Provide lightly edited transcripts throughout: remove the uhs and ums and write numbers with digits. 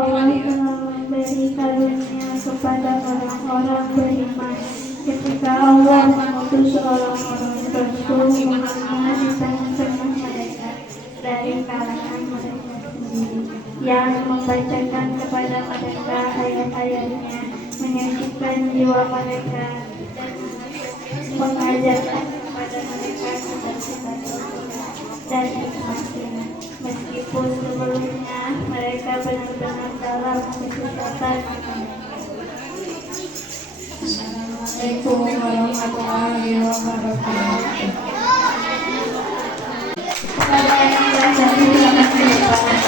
Allah telah memberi karunia kepada orang-orang beriman ketika Allah mengutus orang-orang Rasul Muhammad di tengah-tengah mereka dari kalangan mereka sendiri, yang membacakan kepada mereka ayat-ayatnya, menyakitkan jiwa mereka, dan mengajarkan kepada mereka cita-cita dan hikmahnya, meskipun sebelumnya mereka benar-benar dalam kesesatan. Assalamualaikum warahmatullahi wabarakatuh. Kepada yang telah jadi silakan berdepan.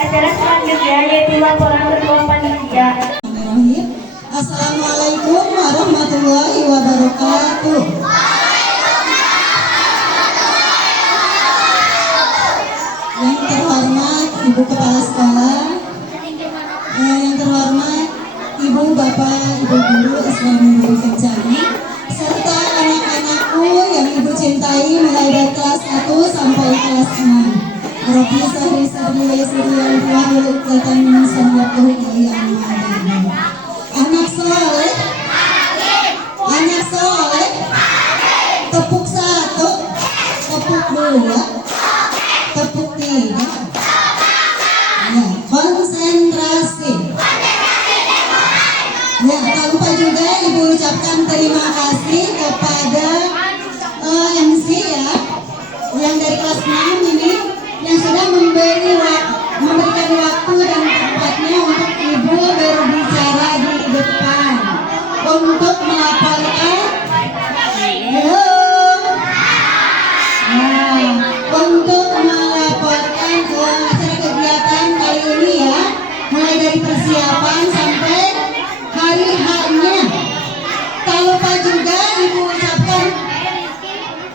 Acara selanjutnya yaitu laporan ketua panitia. Assalamualaikum warahmatullahi wabarakatuh. Yang terhormat Ibu Kepala Sekolah, yang terhormat Ibu Bapak Ibu Guru Islam Negeri Kencana, serta anak-anakku yang Ibu cintai mulai dari kelas 1 sampai kelas 6. Rabbi sahri sadri wa yassir li amri wahlul 'uqdatam min lisani yafqahu qawli. Anak soleh, anak soleh, tepuk 1, tepuk 2, tepuk 3. Ya, konsentrasi. Ya, tak lupa juga Ibu ucapkan terima kasih kepada MC ya, yang dari kelas 6 ini, yang sudah memberikan waktu dan tempatnya untuk Ibu berbicara di depan untuk melaporkan untuk melaporkan ke acara kegiatan kali ini ya, mulai dari persiapan sampai hari H-nya. Tak lupa juga Ibu ucapkan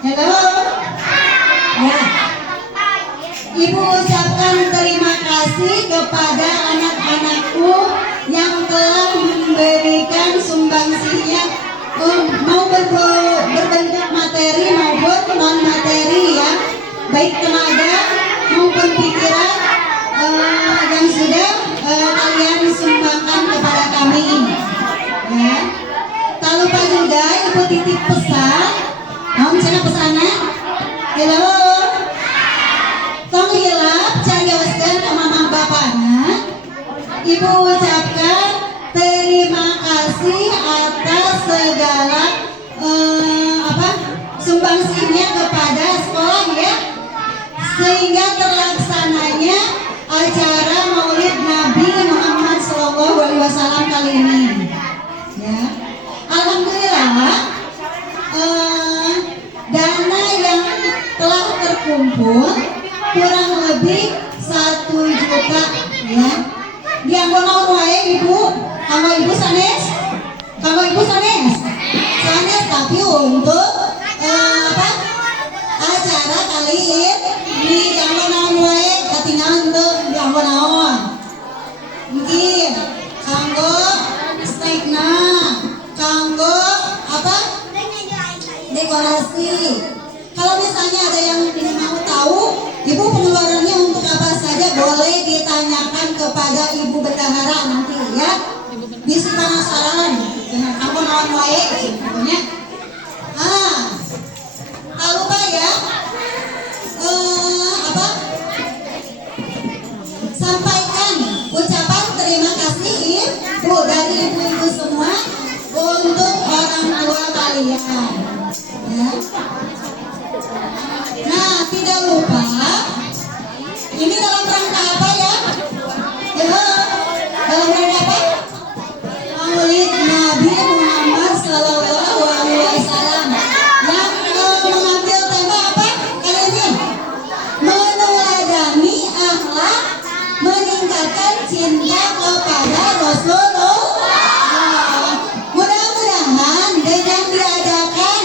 halo ya, Ibu ucapkan terima kasih kepada anak-anakku yang telah memberikan sumbangsinya, mau berbentuk materi maupun non materi ya, baik tenaga maupun pikiran yang sudah kalian sumbangkan kepada kami ya. Tak lupa juga Ibu titip pesan, mohon sana pesannya halo tong hilap carioskeun ka mamah bapana. Ibu ucapkan terima kasih atas segala sumbangsihnya kepada sekolah ya, sehingga terlaksananya acara Maulid Nabi Muhammad SAW kali ini. Ya, alhamdulillah dana yang telah terkumpul kurang lebih 1 juta ya. Dianggo naon wae Ibu? Kanggo Ibu sanes? Kanggo Ibu sanes? Sanes tapi untuk acara kali ini dianggo naon wae? Katingan teu dianggo naon? Mungkin kanggo snackna, kanggo apa? Dekorasi. Kalau misalnya ada yang mau tahu, Ibu pengeluarannya untuk apa saja boleh ditanyakan kepada Ibu Bendahara nanti ya. Bisa penasaran dengan aku naon wae pokoknya. Tak lupa ya. Sampaikan ucapan terima kasih Ibu dari ibu-ibu semua untuk orang tua kalian. Ya. Nah, tidak lupa ini dalam rangka apa ya? Dalam rangka apa? Maulid Nabi Muhammad SAW yang mengambil tema apa kali ini? Meneladani akhlak, meningkatkan cinta kepada Rasulullah. Mudah-mudahan dengan diadakan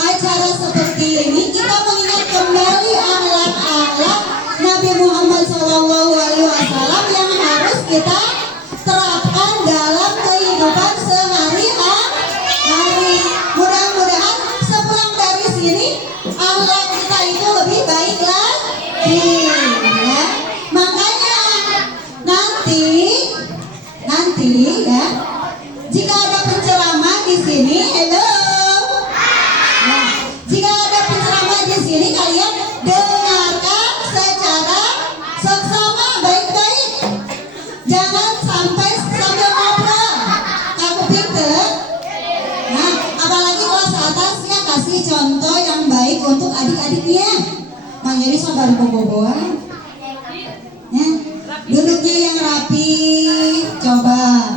acara seperti ini kita mengingat kembali akhlak-akhlak Nabi Muhammad SAW yang harus kita terapkan dalam kehidupan sehari-hari. Mudah-mudahan sepulang dari sini akhlak kita itu lebih baik lagi ya. Makanya nanti ya, jika ada penceramah di sini, hello. Nah, jika ada penceramah di sini kalian dengarkan secara seksama baik-baik. Jangan sampai sambil ngobrol. Kamu pinter. Nah, apalagi kelas atasnya kasih contoh yang baik untuk adik-adiknya. Nah, jadi sabar bobo-boboan. Ya, duduknya yang rapi. Coba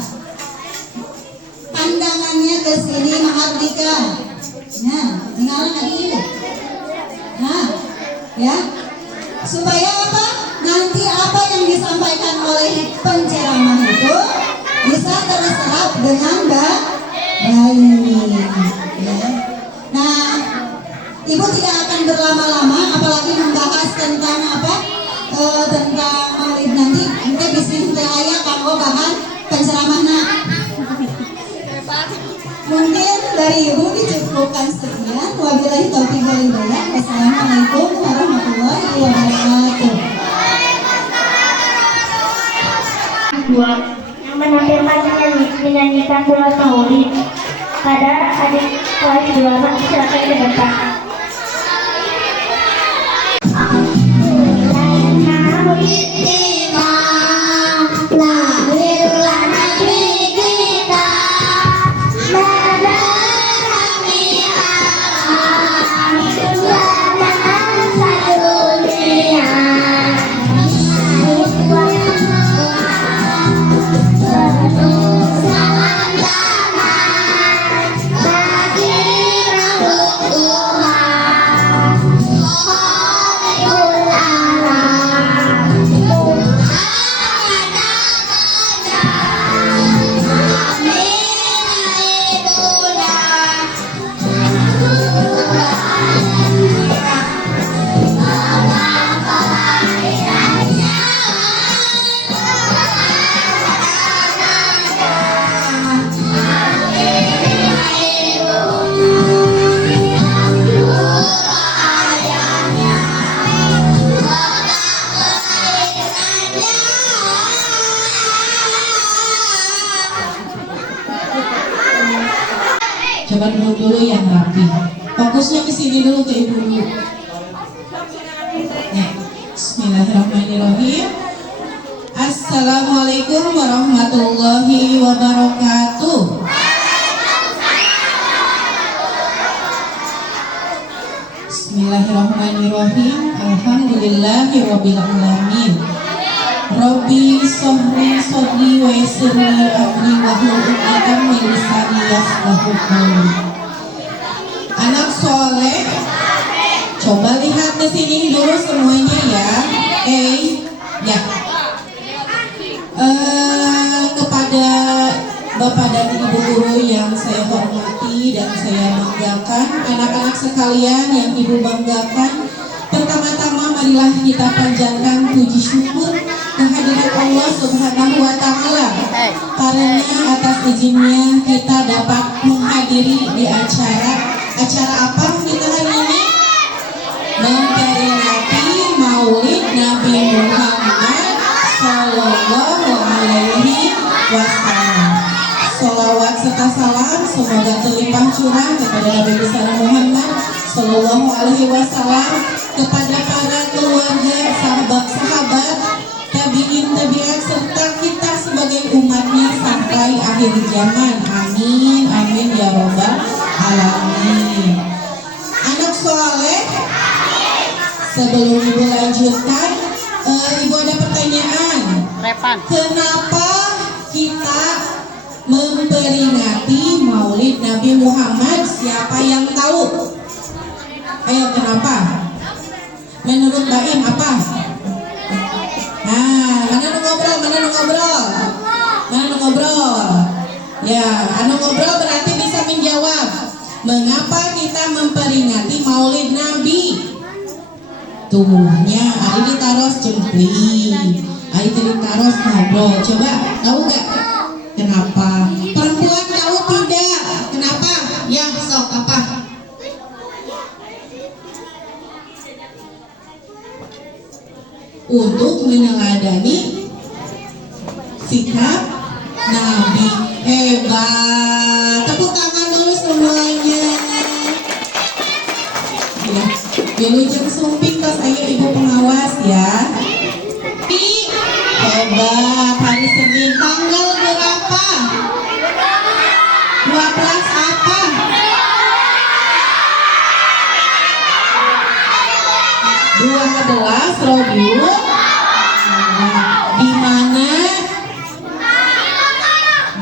pandangannya ke sini Mahardika. Nah, tinggal lagi. Nah, ya, supaya apa? Nanti apa yang disampaikan oleh penceramah itu bisa terserap dengan baik. Ya. Nah, Ibu tidak akan berlama-lama, apalagi membahas tentang apa? Tentang Maulid nanti. Kita bisnis ayah kanggo bahan penceramahna. Mungkin dari Ibu dicukupkan sekian. Wabillahi taufiq wal hidayah. Wassalamualaikum warahmatullahi wabarakatuh. Yang menampilkan menyanyikan surat Maulid pada adik kelas 2 silakan ke depan. Coba duduk dulu yang rapi. Fokusnya ke sini dulu, ke ibu dulu. Ya. Bismillahirrahmanirrahim. Assalamualaikum warahmatullahi wabarakatuh. Bismillahirrahmanirrahim. Alhamdulillahirabbil alamin. Rabbi sodri wa yassirli amri wahlul 'uqdatam min lisani yafqahu qawli. Anak soleh, coba lihat ke sini dulu semuanya ya. Ya. Kepada Bapak dan Ibu guru yang saya hormati dan saya banggakan, anak-anak sekalian yang Ibu banggakan, pertama-tama marilah kita panjatkan puji syukur kehadirat Allah Subhanahu wa Ta'ala, karena atas izinnya kita dapat menghadiri di acara apa kita hari ini? Memperingati Maulid Nabi Muhammad Sallallahu Alaihi Wasallam. Salawat serta salam semoga terlimpah curah kepada Nabi besar Muhammad Sallallahu Alaihi Wasallam, kepada para keluarga, sahabat-sahabat, tabiin, tabiat, serta kita sebagai umatnya sampai akhir zaman. Amin, amin ya robbal alamin. Anak soleh, sebelum Ibu lanjutkan, Ibu ada pertanyaan. Kenapa kita memperingati Maulid Nabi Muhammad? Siapa yang tahu? Ayo, kenapa? Menurut Mbak Im apa? Nah, mana ngobrol? Ya, ngobrol berarti bisa menjawab. Mengapa kita memperingati Maulid Nabi? Tuhnya, hari ditaros jempling, hari ditaros ngobrol. Coba, tahu gak? Kenapa? Perempuan tahu tidak? Kenapa? Ya, sok apa? Untuk meneladani sikap Nabi. Hebat. Tepuk tangan dulu semuanya. Ya, Wilujeng sumping tos ayo Ibu pengawas ya. Hebat. Hari Senin tanggal berapa? 12 apa? 12 Rabiul. Di mana?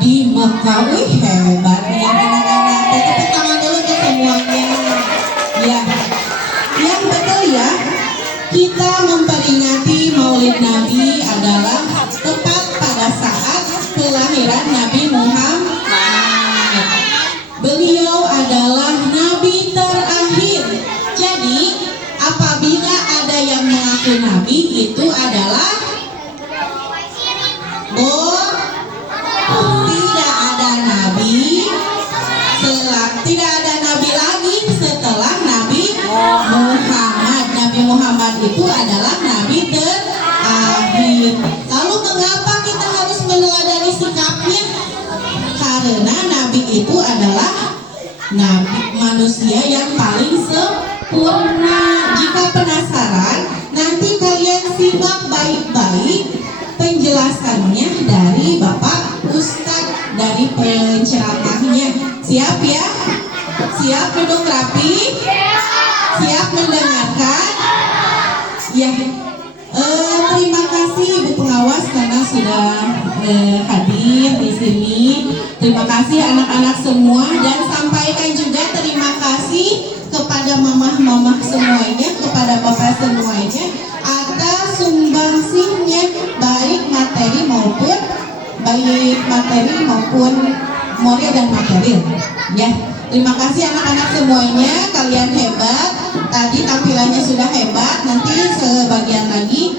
Di Mekah. Wih, hebat ya anak-anak. Tepuk tangan dulu ke semuanya. Ya, yang betul ya. Kita memperingati Maulid Nabi adalah tepat pada saat kelahiran Nabi Muhammad. Beliau adalah Nabi terakhir. Jadi apabila ada yang mengaku Nabi, itu adalah tidak ada Nabi. Tidak ada Nabi lagi setelah Nabi Muhammad. Nabi Muhammad itu adalah Nabi terakhir. Lalu mengapa kita harus meneladani sikapnya? Karena Nabi itu adalah Nabi manusia yang paling sempurna. Jika penasaran, nanti kalian simak baik-baik penjelasannya dari Bapak Ustadz, dari penceramahnya. Siap ya? Siap duduk rapi? Siap mendengarkan? Ya. Terima kasih Ibu pengawas karena sudah hadir di sini. Terima kasih anak-anak semua, dan sampaikan juga terima kasih kepada mamah-mamah semuanya, kepada bapak semuanya atas sumbangsihnya, baik materi maupun moral dan material. Ya, terima kasih anak-anak semuanya, kalian hebat. Tadi tampilannya sudah hebat, nanti sebagian lagi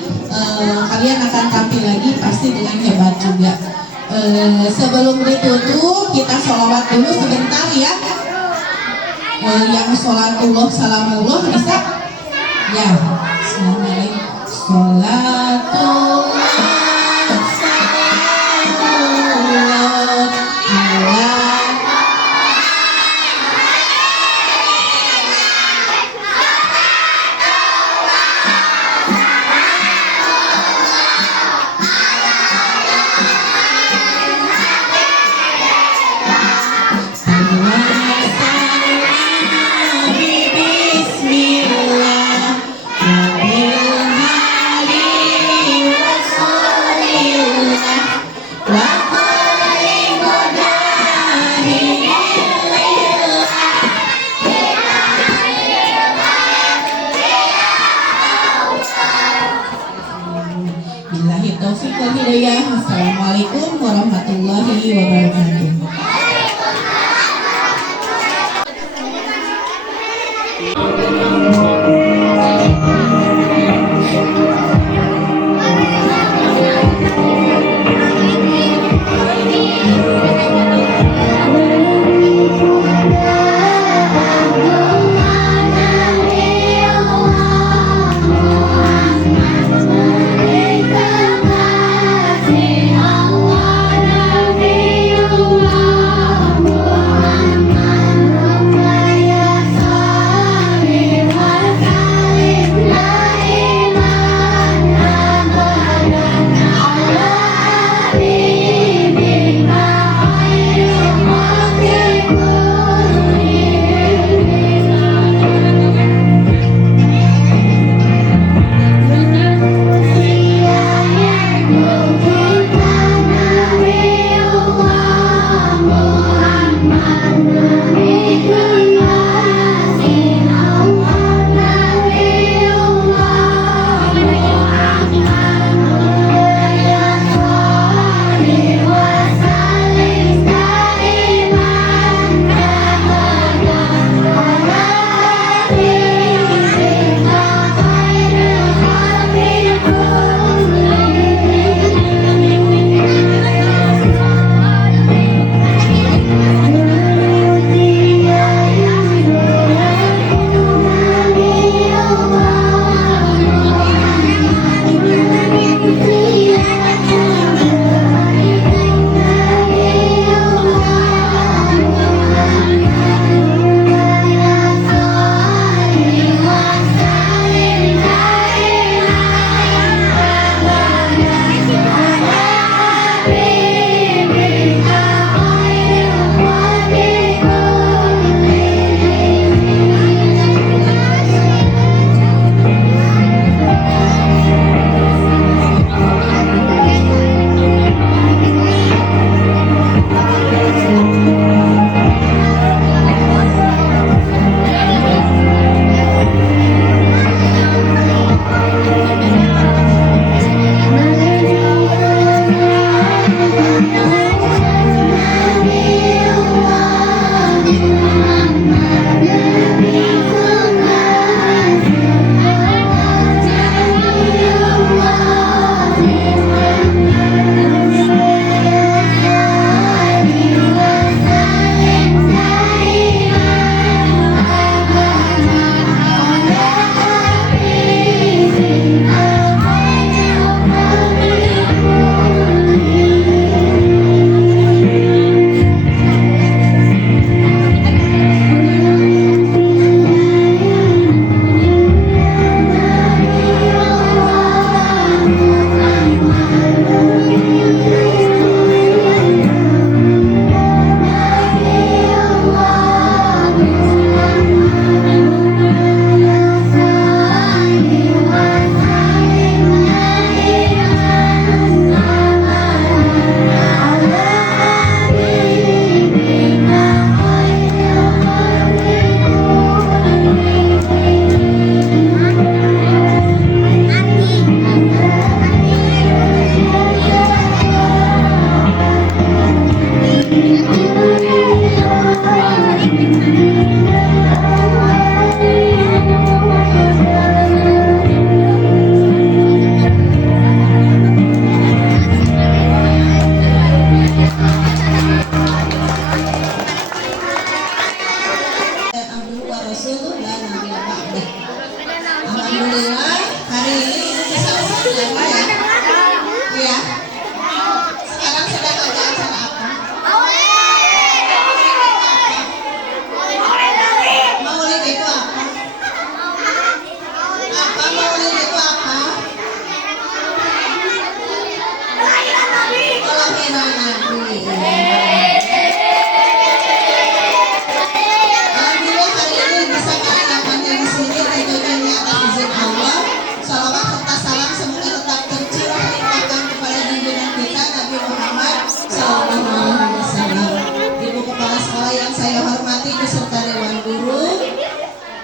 kalian akan tampil lagi pasti dengan hebat juga. Sebelum ditutup, kita sholawat dulu sebentar ya. Yang sholatullah salamullah bisa? Ya, Assalamualaikum. Sholatullah salamullah ala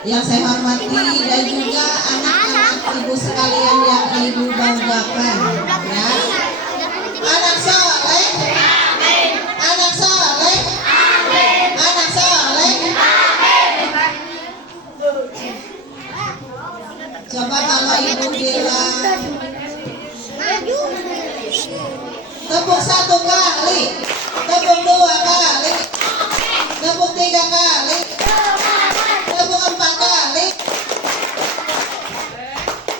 yang saya hormati dan juga anak-anak ibu sekalian yang ibu banggakan, ya. Anak soleh, anak soleh, anak soleh. Coba kalau ibu bilang tepuk 1 kali, tepuk 2 kali, tepuk 3 kali, tepuk 4 kali,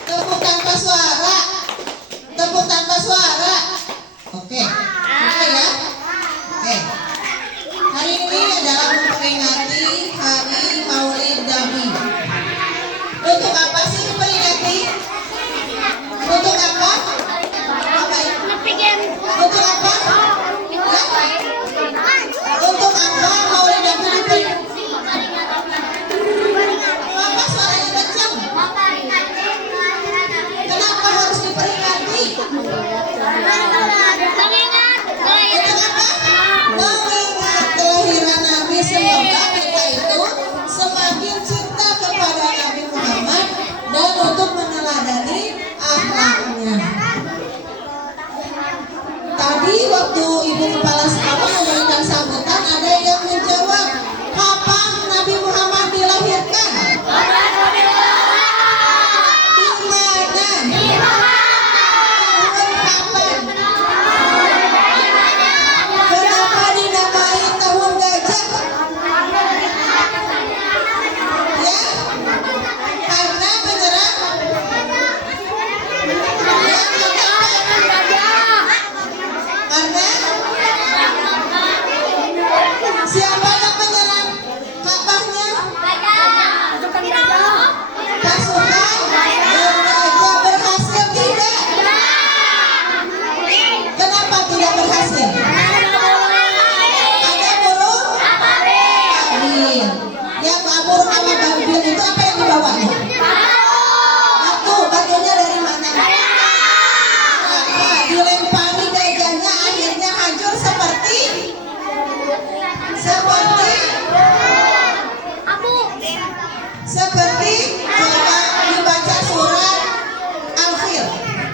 tepuk tanpa suara, tepuk tanpa suara. Oke, oke ya. Oke. Hari ini adalah memperingati Hari Maulid Nabi. Untuk apa sih memperingati? Untuk apa? Apa ya? Untuk apa? Ya? Untuk apa Maulid Nabi waktu Ibu Kepala Sekolah memberikan sambutan, ada yang menjawab, kapan Nabi Muhammad dilahirkan? Di mana? Tahun kapan? Kenapa dinamai tahun gajah? Ya, karena menyerang. Ya, karena siapa yang menyerang Ka'bahnya? Pasukan gajah berhasil tidak? Kenapa tidak berhasil? Ada burung ababil. Yang burung sama babil itu apa yang dibawanya? Batunya dari mana? Dilempari gajahnya, akhirnya hancur seperti coba dibaca surat Al-Fil.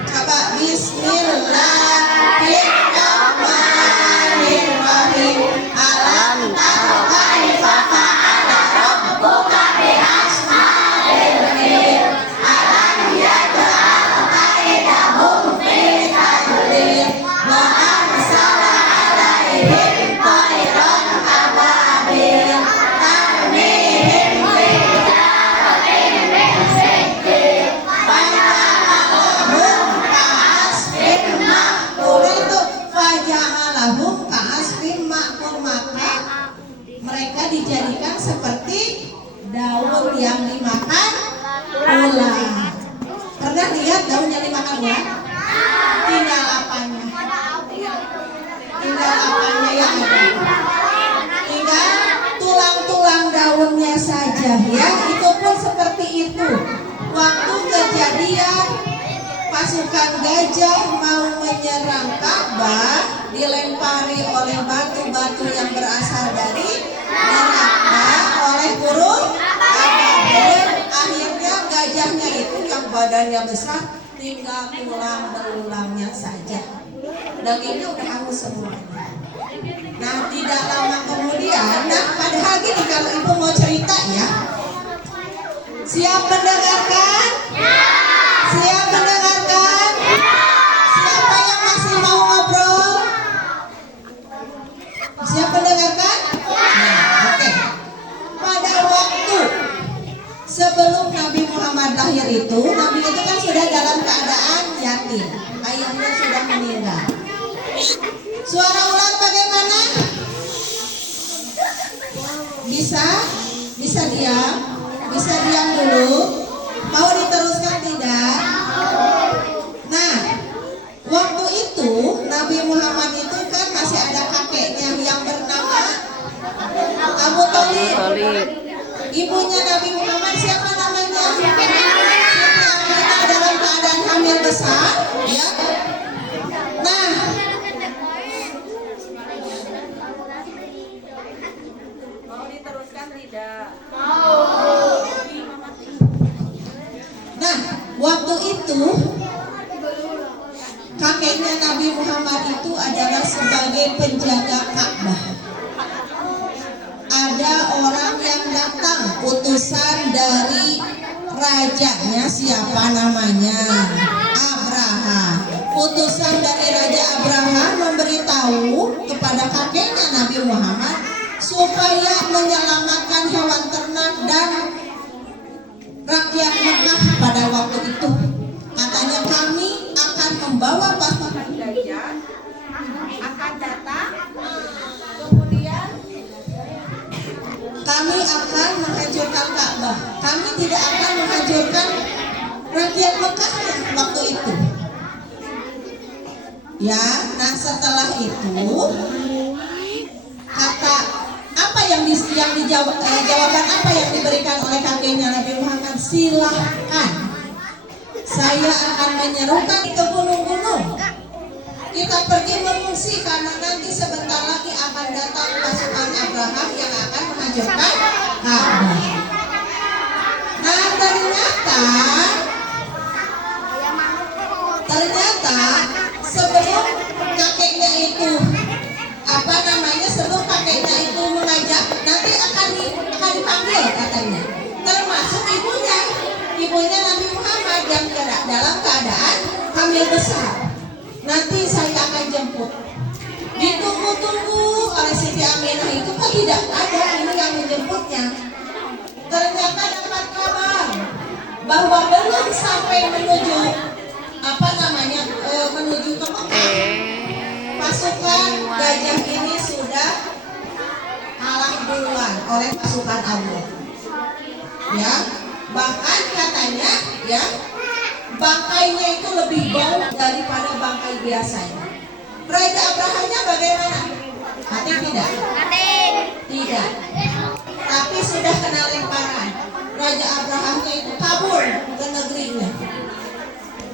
Coba Bismillahirrahmanirrahim. Alam tara kaifa fa'ala rabbuka bi'ashabil fil. Alam yaj'al kaidahum fi tadlil. Wa arsala 'alaihim tayran ababil. Tarmihim bijaratin min sijil. Faja'alahum ka'asfin ma'kul. Itu faja'alahum ka'asfin ma'kul, maka mereka dijadikan seperti daun yang dimakan ular. Pernah lihat daun yang dimakan ular? Tinggal apanya? Tinggal apanya yang ada? Tinggal tulang-tulang daunnya saja, ya. Itu pun seperti itu. Waktu kejadian pasukan gajah mau menyerang Ka'bah, dilempari oleh batu-batu yang berasal dari neraka oleh burung ababil. Akhirnya gajahnya itu yang badannya besar, tinggal tulang belulangnya saja. Dagingnya udah hangus semua. Nah, tidak lama kemudian, padahal gini, kalau ibu mau cerita ya, siap mendengarkan? Siap mendengarkan? Siapa yang masih mau ngobrol? Siap mendengarkan? Oke. Pada waktu sebelum Nabi Muhammad lahir itu, Nabi itu kan sudah dalam keadaan yatim, ayahnya sudah meninggal. Suara ular bagaimana? Bisa diam? Bisa diam dulu? Mau diteruskan tidak? Nah, waktu itu Nabi Muhammad itu kan masih ada kakeknya yang bernama Abu Thalib. Ibunya Nabi Muhammad siapa namanya? Siti Aminah, dalam keadaan hamil besar, ya. Nah, mau diteruskan tidak? Nah, waktu itu kakeknya Nabi Muhammad itu adalah sebagai penjaga Ka'bah. Ada orang yang datang, utusan dari rajanya, siapa namanya? Abraha. Utusan dari Raja Abraha memberitahu kepada kakeknya Nabi Muhammad supaya menyelamatkan hewan ternak dan rakyat Mekah pada waktu itu. Katanya, kami akan membawa pasukan gajah akan datang, kemudian kami akan menghancurkan Ka'bah. Kami tidak akan menghancurkan rakyat Mekah waktu itu. Ya, nah setelah itu kata apa yang dijawab, jawaban apa yang diberikan oleh kakeknya Nabi Muhammad? Silahkan, saya akan menyerukan ke gunung-gunung. Kita pergi mengungsi karena nanti sebentar lagi akan datang pasukan Abraham yang akan menghancurkan Ka'bah. Nah, ternyata sebelum kakeknya itu dipanggil katanya, termasuk ibunya Nabi Muhammad yang dalam keadaan hamil besar. Nanti saya akan jemput. Ditunggu-tunggu oleh Siti Aminah itu kok tidak ada ini yang menjemputnya. Ternyata dapat kabar bahwa belum sampai menuju menuju ke Mekah, pasukan gajah ini sudah kalah duluan oleh pasukan Allah. Ya, bahkan katanya ya bangkainya itu lebih bau daripada bangkai biasanya. Raja Abrahamnya bagaimana? Mati tidak? Tidak. Tapi sudah kena lemparan. Raja Abrahamnya itu kabur ke negerinya.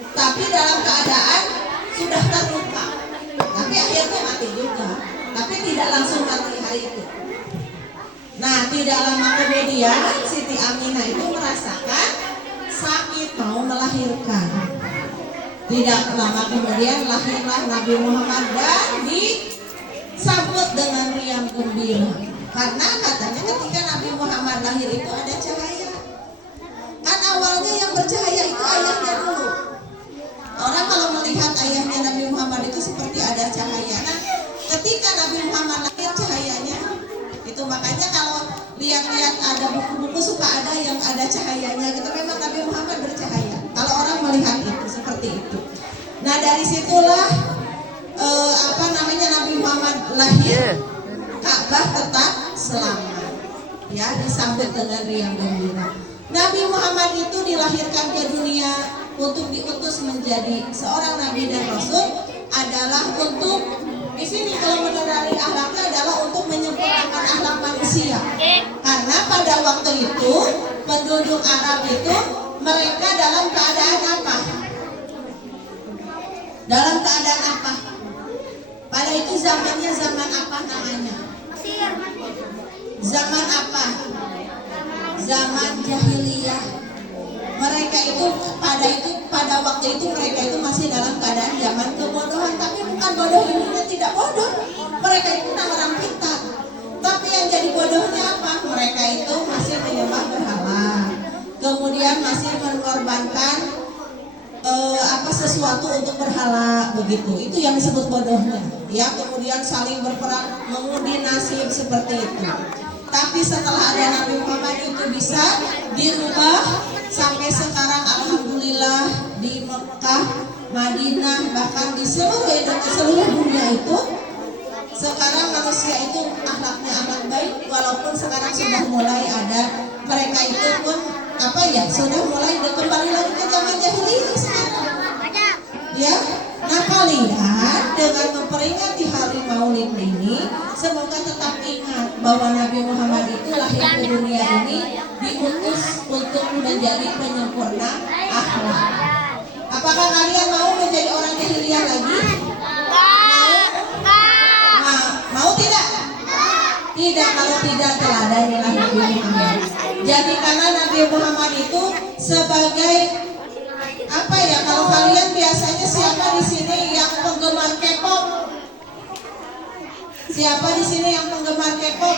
Tapi dalam keadaan sudah terluka. Tapi akhirnya mati juga. Tapi tidak langsung mati hari itu. Nah, tidak lama kemudian Siti Aminah itu merasakan sakit mau melahirkan. Tidak lama kemudian lahirlah Nabi Muhammad dan disambut dengan riang gembira. Karena katanya ketika Nabi Muhammad lahir itu ada cahaya. Kan awalnya yang bercahaya itu ayahnya dulu. Orang kalau melihat ayahnya Nabi Muhammad itu seperti ada cahaya. Nah, ketika Nabi Muhammad lahir cahayanya itu, makanya kalau lihat-lihat ada buku-buku suka ada yang ada cahayanya gitu. Memang Nabi Muhammad bercahaya. Kalau orang melihat itu seperti itu. Nah, dari situlah Nabi Muhammad lahir, Ka'bah tetap selamat. Ya, disambut dengan riang gembira. Nabi Muhammad itu dilahirkan ke dunia untuk diutus menjadi seorang nabi dan rasul adalah untuk di sini kalau menurut dari akhlaknya adalah untuk menyempurnakan akhlak manusia. Karena pada waktu itu penduduk Arab itu mereka dalam keadaan apa? Dalam keadaan apa? Pada itu zamannya zaman apa namanya? Zaman apa? Zaman jahiliyah. Mereka itu pada waktu itu mereka itu masih dalam keadaan zaman kebodohan, tapi bukan bodoh ini tidak bodoh. Mereka itu orang pintar. Tapi yang jadi bodohnya apa? Mereka itu masih menyembah berhala. Kemudian masih mengorbankan sesuatu untuk berhala begitu. Itu yang disebut bodohnya. Ya, kemudian saling berperang mengundi nasib seperti itu. Tapi setelah ada Nabi Muhammad itu bisa dirubah sampai sekarang alhamdulillah di Mekah, Madinah, bahkan di seluruh dunia itu sekarang manusia itu akhlaknya amat baik, walaupun sekarang sudah mulai ada mereka itu pun sudah mulai kembali lagi ke zaman jahiliyah sekarang. Ya, nah kalian dengan memperingati hari Maulid ini semoga tetap ingat bahwa Nabi Muhammad itu lahir ke dunia ini diutus untuk menjadi penyempurna akhlak. Apakah kalian mau menjadi orang jahiliyah lagi? Mau tidak? Tidak, kalau tidak teladanilah Nabi Muhammad. Jadi karena Nabi Muhammad itu sebagai kalau kalian biasanya siapa di sini yang penggemar K-pop? Siapa di sini yang penggemar K-pop?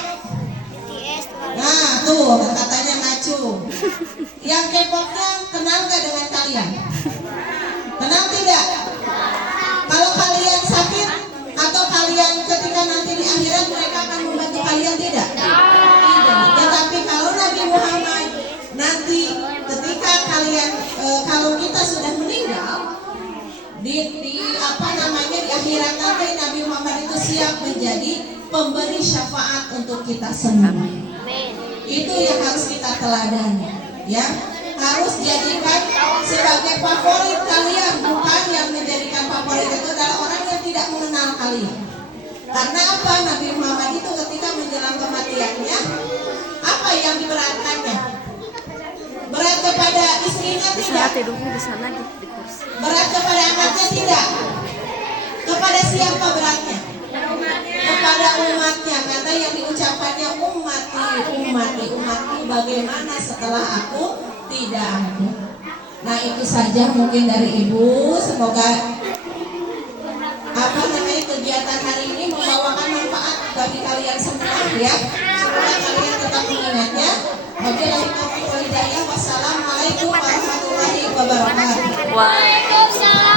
Nah, tuh katanya ngacu. Yang K-popnya kenal nggak dengan kalian? Kenal tidak? Kalau kalian sakit atau kalian ketika nanti di akhirat mereka akan membantu kalian tidak? Tidak. Tetapi kalau Nabi Muhammad nanti ketika kalian kalau kita sudah meninggal di akhirat nanti Nabi Muhammad itu siap menjadi pemberi syafaat untuk kita semua. Itu yang harus kita teladani, ya. Harus jadikan sebagai favorit kalian, bukan yang menjadikan favorit itu adalah orang yang tidak mengenal kalian. Karena apa? Nabi Muhammad itu ketika menjelang kematiannya, apa yang diberatkannya? Berat kepada istrinya tidak? Berat kepada anaknya tidak? Kepada siapa beratnya? Kepada umatnya. Kata yang diucapkannya ummati, bagaimana setelah aku tidak ada. Nah, itu saja mungkin dari Ibu. Semoga kegiatan hari ini membawakan manfaat bagi kalian semua, ya. Semoga kalian tetap mengingatnya. Waalaikumsalam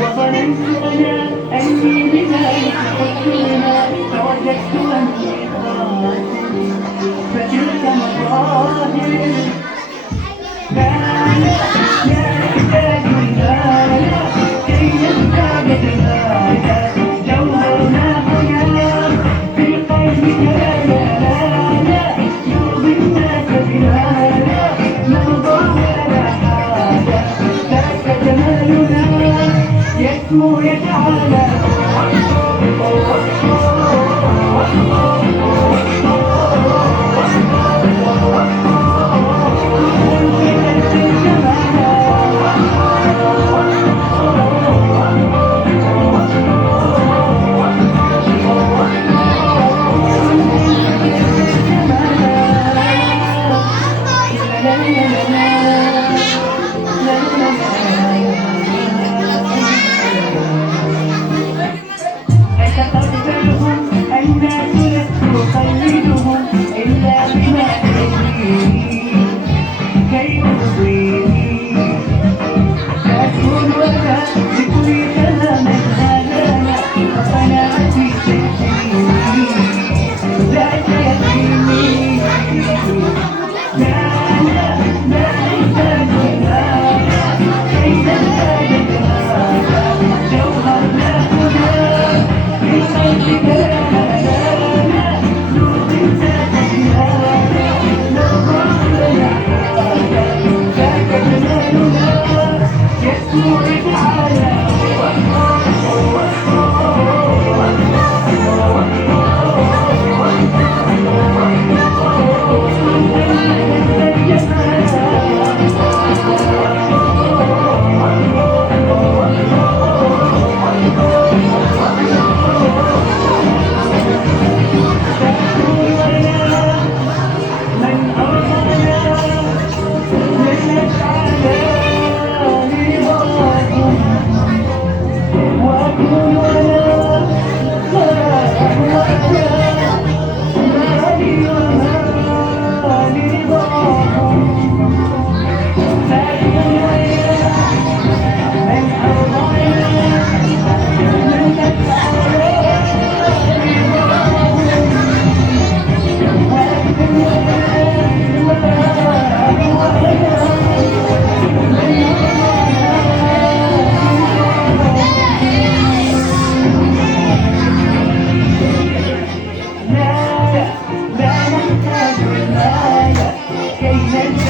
وظننت أنا أني بذلك حكمنا فوجدت أني خاسر فتلك مظاهر كانت لا تحتاج إلى كي نزداد جمالا جوهرنا هنا في قلبك لا يرضي الناس بهذا نرضى ولا حاجة ذاك جمالنا يسمو يتعالى أتقبلهم الناس لست أقلدهم إلا بما تريد كي أرضيه أكون ولا بكل كلام هذا وقناعتي تكفيني لا تكفيني لا أحتاج إلى كي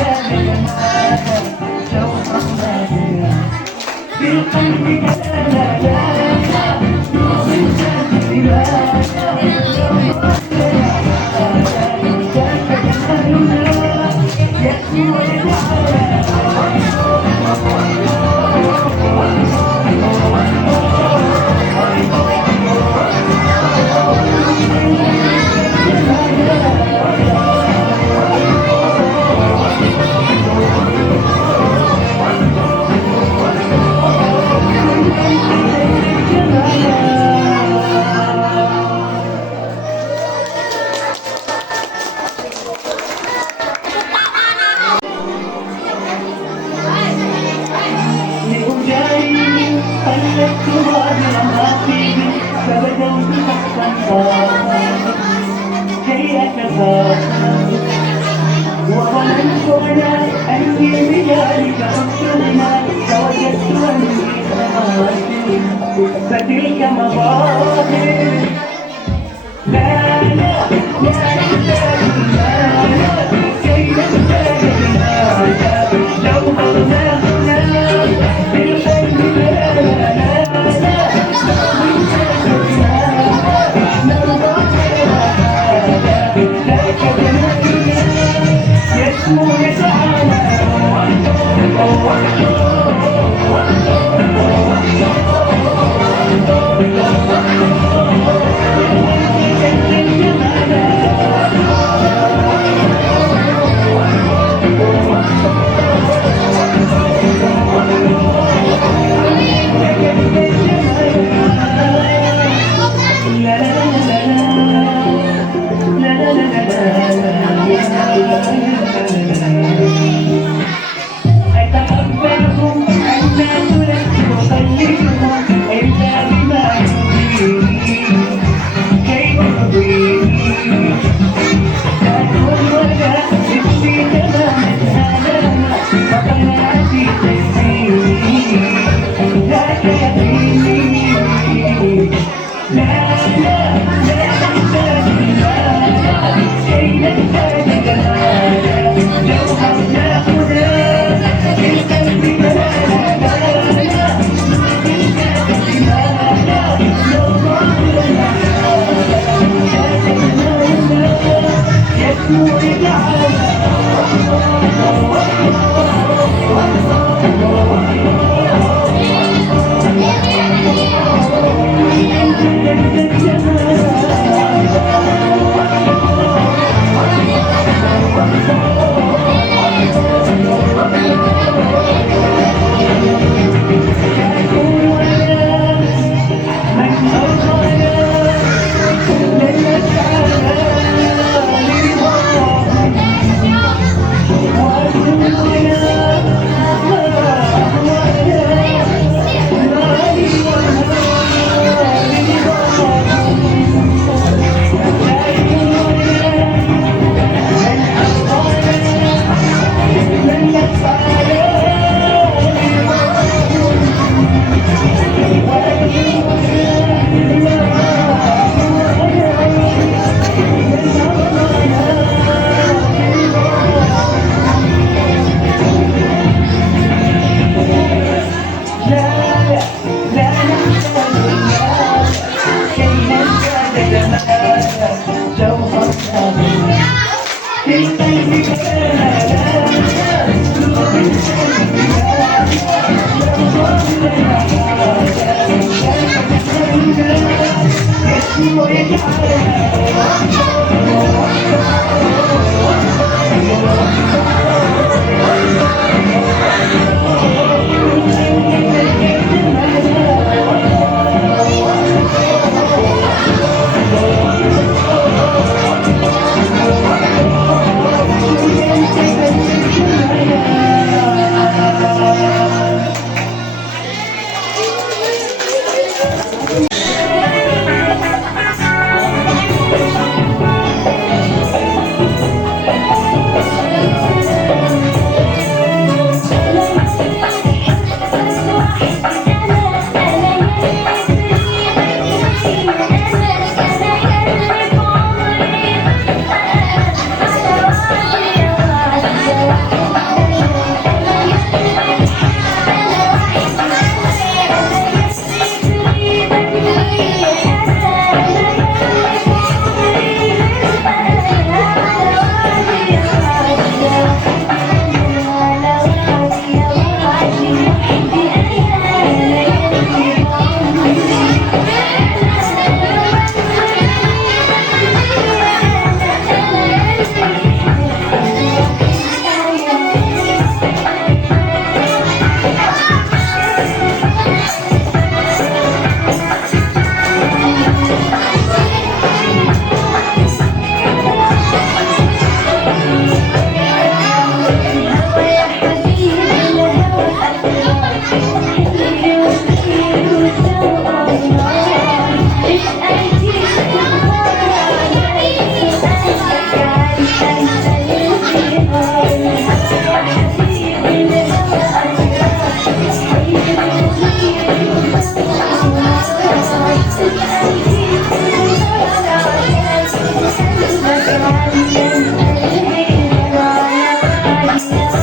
زاد جمالها جوهر نادرة بالقلب كلامها نور زاد دماغها جوهر زاد جمالها يأتي ويتعالى لأجاري قلدتها برماتي فبدوت تحت كي أتفاهم وظننت أنا أني بذلك مفتونة فوجدت أني خاسر فتلك مظاهر لا لا لا لا كي نزداد جمالا جوهرنا بالقلب لا لا لا نرضى ذاك جمالنا يسمو يتعالى أتقبلهم أن تركت وخليهم إلا بما يرضيني كي ترضيني تكون ولا نفسي تماما هذا وقناعتي تهديني ذاك يقيني لا لا لا نحتاج لا كي نحتاج جمالا جوهرنا هنا بالقلب لا لا لا يسمو يتعالى Thank you.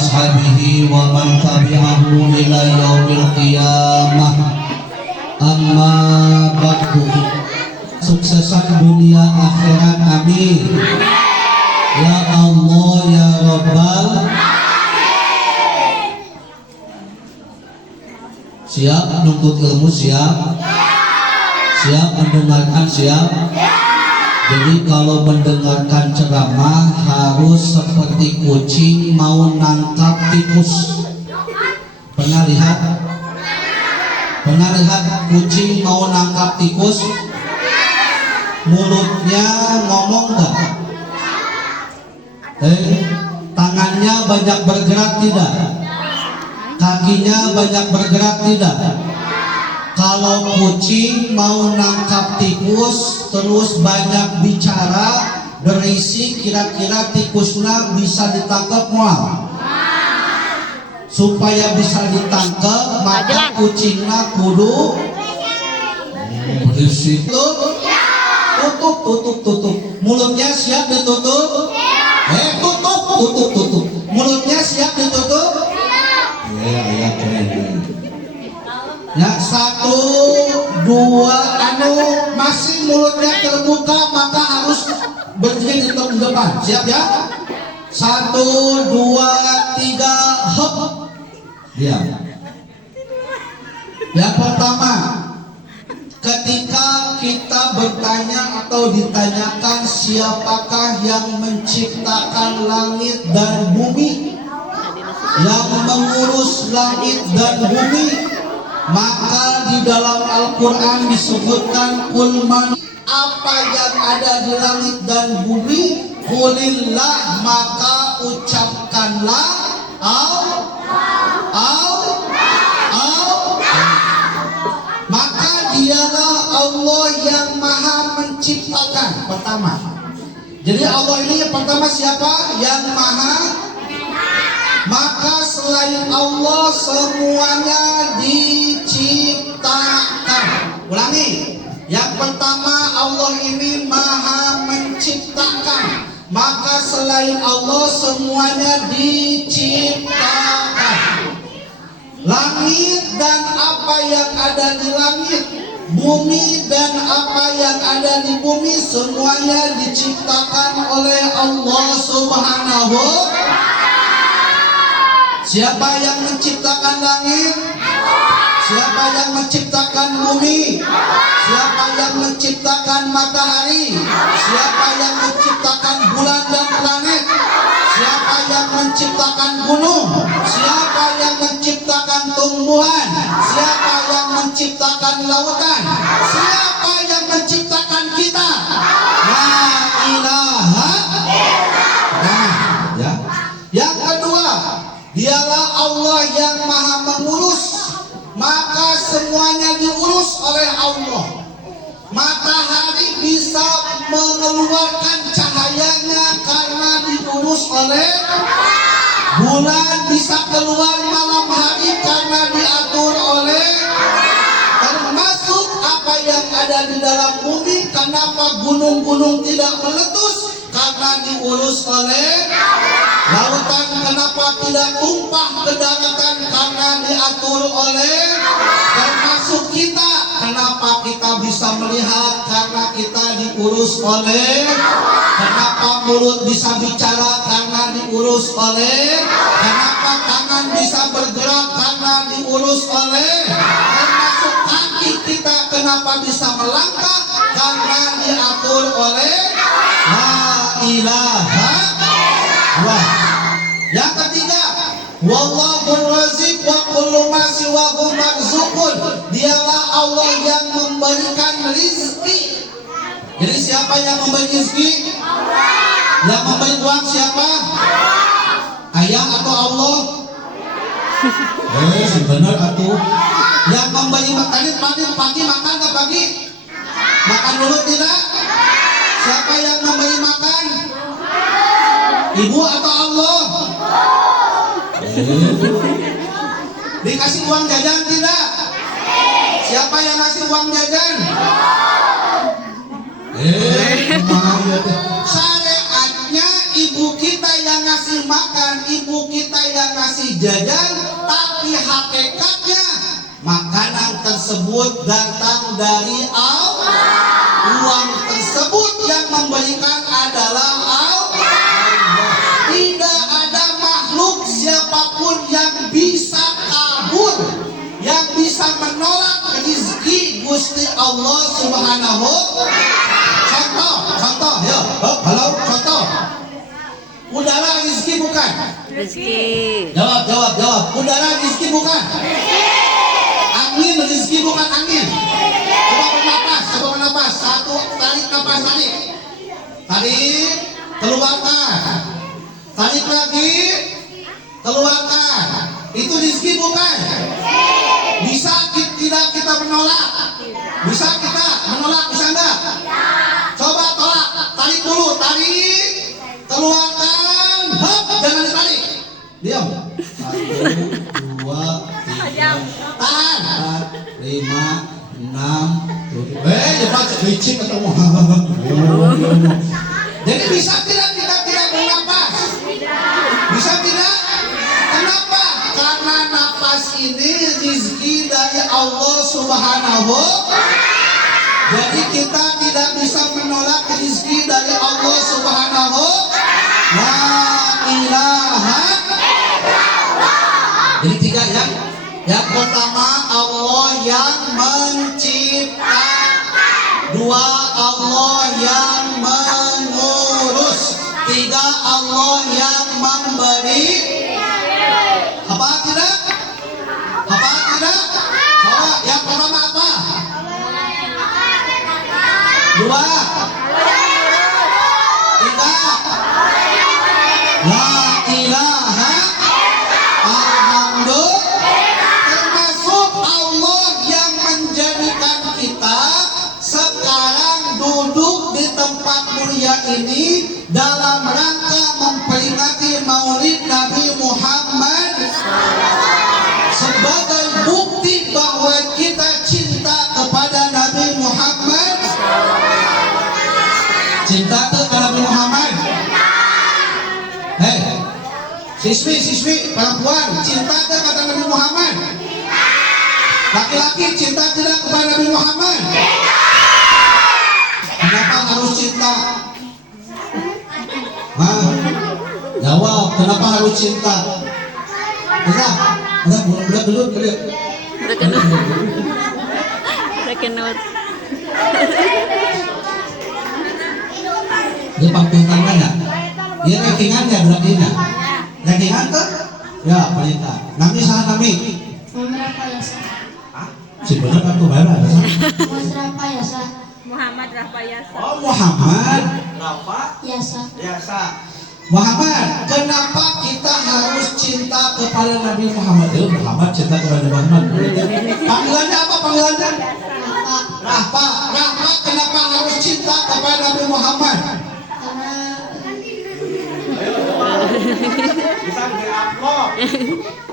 ashabihi wa man tabi'ahu ila yaumil qiyamah. Amma ba'du. Suksesan dunia akhirat amin. Ya Allah ya Rabbal. Siap menuntut ilmu, siap. Siap mendengarkan, siap. Jadi kalau mendengarkan ceramah harus seperti kucing mau nangkap tikus. Pernah lihat? Pernah lihat kucing mau nangkap tikus? Mulutnya ngomong enggak? Tangannya banyak bergerak tidak? Kakinya banyak bergerak tidak? Kalau kucing mau nangkap tikus terus banyak bicara, berisik, kira-kira tikusnya bisa ditangkap mual. Supaya bisa ditangkap maka kucingnya kudu berisik. Tutup. Mulutnya siap ditutup? Tutup. Mulutnya siap ditutup? Ya, keren. Ya, 1, 2, masih mulutnya terbuka maka harus berdiri di depan. Siap ya? 1, 2, 3, hop. Diam. Yang pertama, ketika kita bertanya atau ditanyakan siapakah yang menciptakan langit dan bumi, yang mengurus langit dan bumi, maka di dalam Al-Quran disebutkan kulman, apa yang ada di langit dan bumi, kulillah, maka ucapkanlah maka dialah Allah yang maha menciptakan. Pertama, jadi Allah ini yang pertama siapa? Yang maha. Maka selain Allah semuanya diciptakan. Ulangi. Yang pertama, Allah ini maha menciptakan. Maka selain Allah semuanya diciptakan. Langit dan apa yang ada di langit, bumi dan apa yang ada di bumi, semuanya diciptakan oleh Allah Subhanahu. Siapa yang menciptakan langit? Siapa yang menciptakan bumi? Siapa yang menciptakan matahari? Siapa yang menciptakan bulan dan planet? Siapa yang menciptakan gunung? Siapa yang menciptakan tumbuhan? Siapa yang menciptakan lautan? Siapa yang menciptakan kita? La ilaha. Nah, ya. Yang kedua, dialah Allah yang maha mengurus, maka semuanya diurus oleh Allah. Matahari bisa mengeluarkan cahayanya karena diurus oleh, bulan bisa keluar malam hari karena diatur oleh, termasuk apa yang ada di dalam bumi. Kenapa gunung-gunung tidak meletus? Karena diurus oleh. Lautan kenapa tidak tumpah ke daratan? Karena diatur oleh. Termasuk kita, kenapa kita bisa melihat? Karena kita diurus oleh. Kenapa mulut bisa bicara? Karena diurus oleh. Kenapa tangan bisa bergerak? Karena diurus oleh. Termasuk kaki kita kenapa bisa melangkah? Karena diatur oleh. La ilaha. Wah. Yang ketiga, wallahul raziq wa kullu ma siwahu marzuqun. Dialah Allah yang memberikan rizki. Jadi siapa yang memberi rizki? Allah. Yang memberi uang siapa? Allah. Ayah atau Allah? Benar atuh. Yang memberi makanan pagi makan nggak pagi? Makan dulu tidak? Siapa yang memberi makan? Ibu atau Allah? Dikasih uang jajan tidak? Siapa yang ngasih uang jajan? Syariatnya ibu kita yang ngasih makan ibu kita yang ngasih jajan, tapi hakikatnya makanan tersebut datang dari Allah. Uang tersebut yang memberikan adalah Allah. Tidak ada makhluk siapapun yang bisa kabur, yang bisa menolak rezeki Gusti Allah Subhanahu. Contoh, ya, halo, contoh. Udara rezeki bukan? Rezeki. Jawab. Udara rezeki bukan? Angin rezeki bukan angin? Coba bernapas. Satu, tarik napas, tarik, keluarkan. Tarik lagi, keluarkan. Itu rezeki bukan? Bisa tidak kita menolak? Bisa kita menolak, bisa enggak? Coba tolak, tarik dulu, tarik, keluarkan, hop, jangan ditarik. Diam. 1, 2, 3, tahan. 4, 5, 6, 7. Jangan licin ketemu. Jadi bisa tidak kita tidak bernapas? Bisa tidak? Kenapa? Karena napas ini rezeki dari Allah Subhanahu. Jadi kita tidak bisa menolak rezeki dari Allah Subhanahu. La ilaha. Jadi 3 ya. Yang pertama Allah yang menciptakan. 2 Allah yang mengurus. 3 Allah yang memberi. Apa tidak? Coba yang pertama apa? 2, 3, la ilaha. Alhamdulillah. Termasuk Allah yang menjadikan kita sekarang duduk di tempat mulia ini dalam rangka memperingati Maulid Nabi Muhammad sebagai bukti bahwa kita cinta kepada Nabi Muhammad. Cinta kepada Nabi Muhammad. Hei, siswi perempuan, cinta kepada Nabi Muhammad. Laki-laki cinta tidak kepada Nabi Muhammad. Kenapa harus cinta? Jawab, kenapa harus cinta? Udah belum. Breaking note. Dia pakai tangan ya? Dia rankingan ya berarti ya? Rankingan tuh? Ya, perintah. Nami saha nami? Si bener aku bara ya. Muhammad Rafayasa. Oh, Muhammad Yasa. Muhammad, kenapa kita harus cinta kepada Nabi Muhammad? Muhammad cinta kepada Nabi Muhammad. Panggilannya apa panggilannya? Rahma, kenapa harus cinta kepada Nabi Muhammad?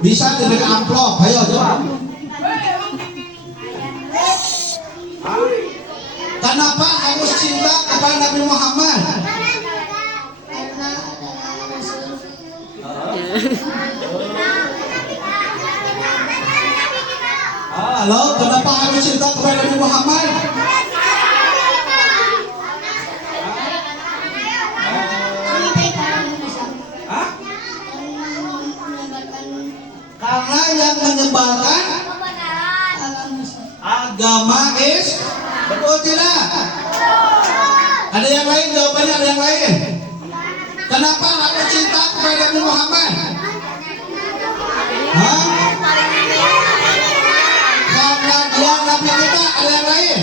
Bisa diberi amplop. Ayo jawab. Kenapa harus cinta kepada Nabi Muhammad? Halo, kenapa harus cinta kepada Nabi Muhammad? Karena yang menyebarkan agama betul tidak? Ada yang lain jawabannya, ada yang lain. Kenapa harus cinta kepada Nabi Muhammad? Karena dia Nabi kita, ada yang lain.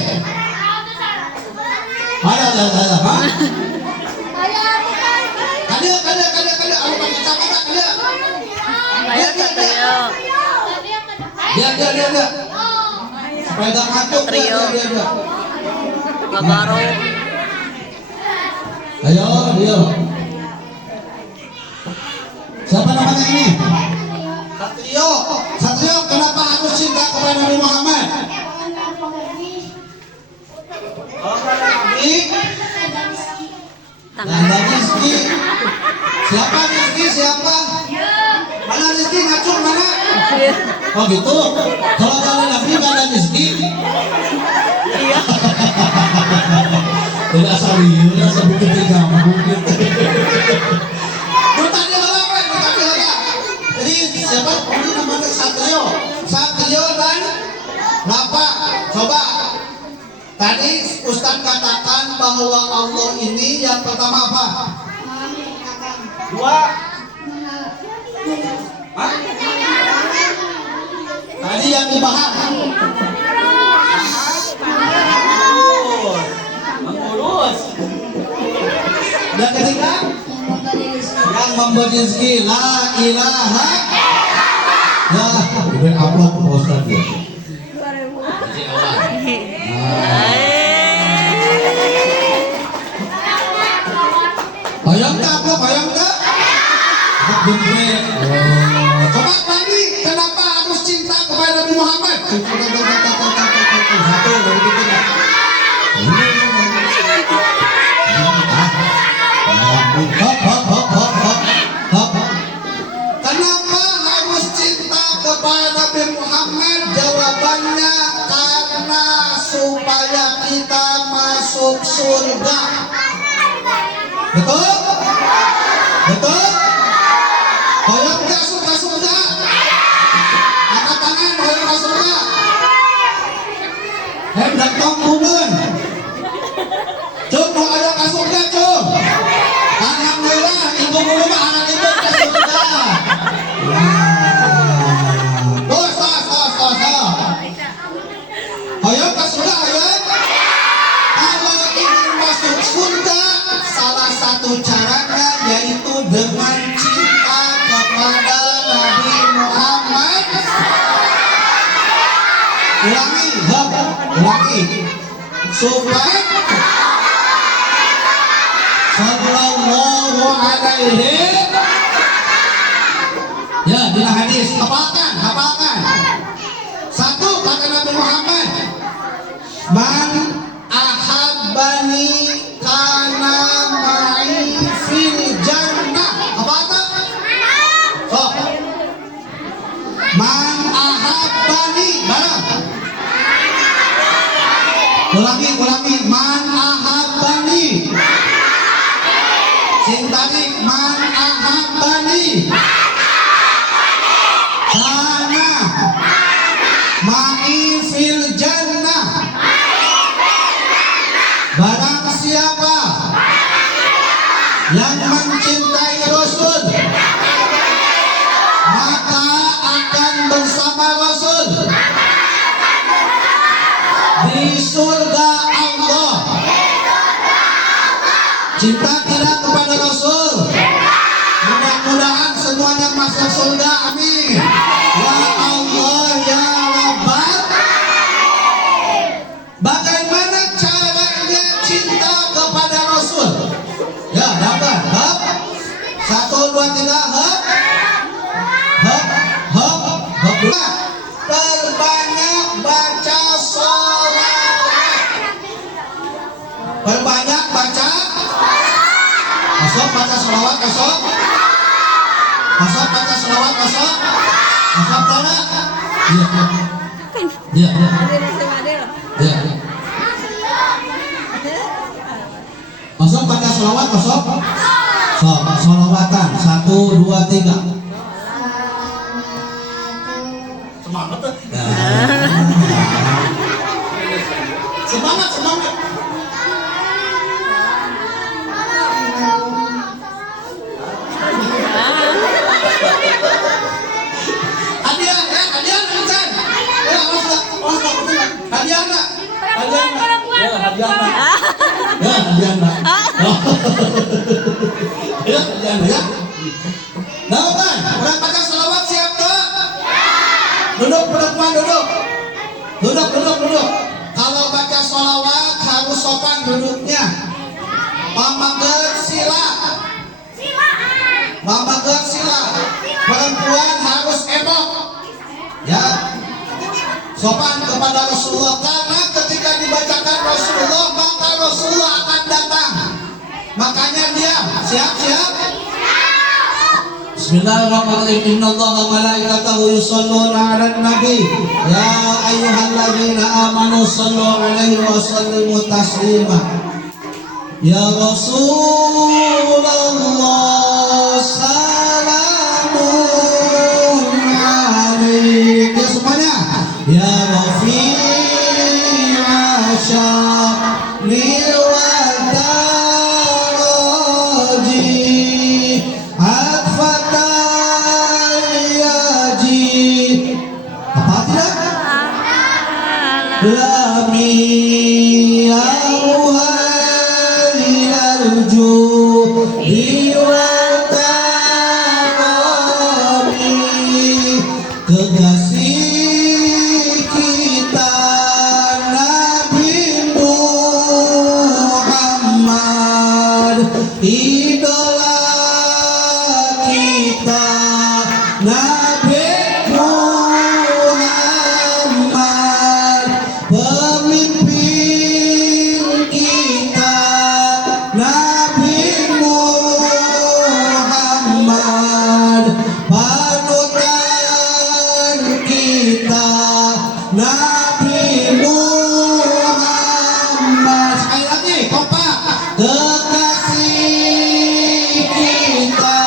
Ada. Kada. Aku pakai kata kada. Dia. Supaya gak ngantuk dia. Babaru. Ayo, dia. Siapa namanya ini? Satrio, kenapa harus cinta kepada Nabi Muhammad? Nabi Rizki. Siapa Rizki? siapa? Mana Rizky ngacung mana? Iya. Oh gitu. Kalau kalian Nabi nggak ada Rizky. Iya. Tidak serius, sebut ketiga mungkin. Bertanya apa? Jadi siapa? Ini namanya Satrio. Satrio dan Napa. Coba. Tadi Ustaz katakan bahwa Allah ini yang pertama apa? Dua. Hah? Tadi yang dibahas. Mengurus. Yang ketiga? Yang memberi rezeki. La ilaha. Ya, ibu Allah Ustaz ya. Bayang tak apa? Bayang tak? Coba lagi, kenapa harus cinta kepada Nabi Muhammad? Satu dari tiga. Kenapa harus cinta kepada Nabi Muhammad? Jawabannya karena supaya kita masuk surga. Betul? Betul? Kalau tidak suka surga, angkat tangan kalau tidak surga. Hendak tanggungan. Cung mau ada ke surga cung. Alhamdulillah ibu guru mah anak ibu ke surga. Dosa. Ayo ke surga ayo. Kalau ingin masuk surga, salah satu caranya yaitu dengan cinta kepada Nabi Muhammad. Ulangi. Supaya sallallahu alaihi. Ya, bila hadis hafalkan. Satu kata Nabi Muhammad, man ahabbani kana ma'i fil jannah. Apa? So. Man ahabbani. Mana? Ulangi. Man ahabbani. Sing tadi man ahabbani. Kana ma'i fil jannah. Barang siapa yang mencintai Rasul, maka akan bersama Rasul di surga Allah. Cinta tidak kepada Rasul. Mudah-mudahan semuanya masuk surga. Amin. Ya Allah ya Rabbal. Bagaimana caranya cinta kepada Rasul? Ya, dapat. Hop. 1, 2, 3. Hop. Perbanyak baca sholawat. Perbanyak baca. Masuk baca sholawat masuk. Masuk baca sholawat masuk. Masuk mana? Iya. Ya. Masuk baca sholawat masuk. Sholawatan 1, 2, 3. Semangat tuh. Semangat. Hadiah Insan. Hadiah enggak? Ya. Nah, kan? Orang baca selawat siap ke? Duduk. Kalau baca selawat harus sopan duduknya. Mamageun sila. Perempuan harus ebok. Ya. Sopan kepada Rasulullah, karena ketika dibacakan Rasulullah maka Rasulullah akan datang. Makanya dia siap. Bismillahirrahmanirrahim. Innallaha wa malaikatahu yusholluna 'alan nabi. Ya ayyuhalladzina amanu shallu 'alaihi wa sallimu taslima. Ya Rasulullah salamun 'alaik. Ya semuanya. Ya Rafi'a sya'nil Lami awal judi wal karami, kekasih kita Nabi Muhammad, idola kita Nabi Muhammad, pemimpin kita Nabi Muhammad, panutan kita Nabi Muhammad. Sekali lagi kompak. Kekasih kita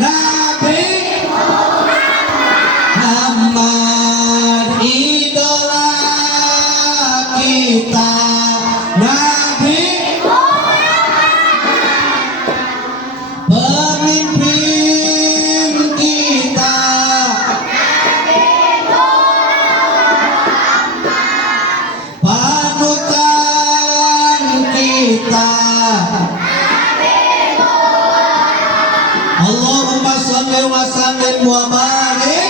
Nabi Muhammad, idola kita Nabi, pemimpin kita panutan kita. Allahumma sholli wa sallim wa barik.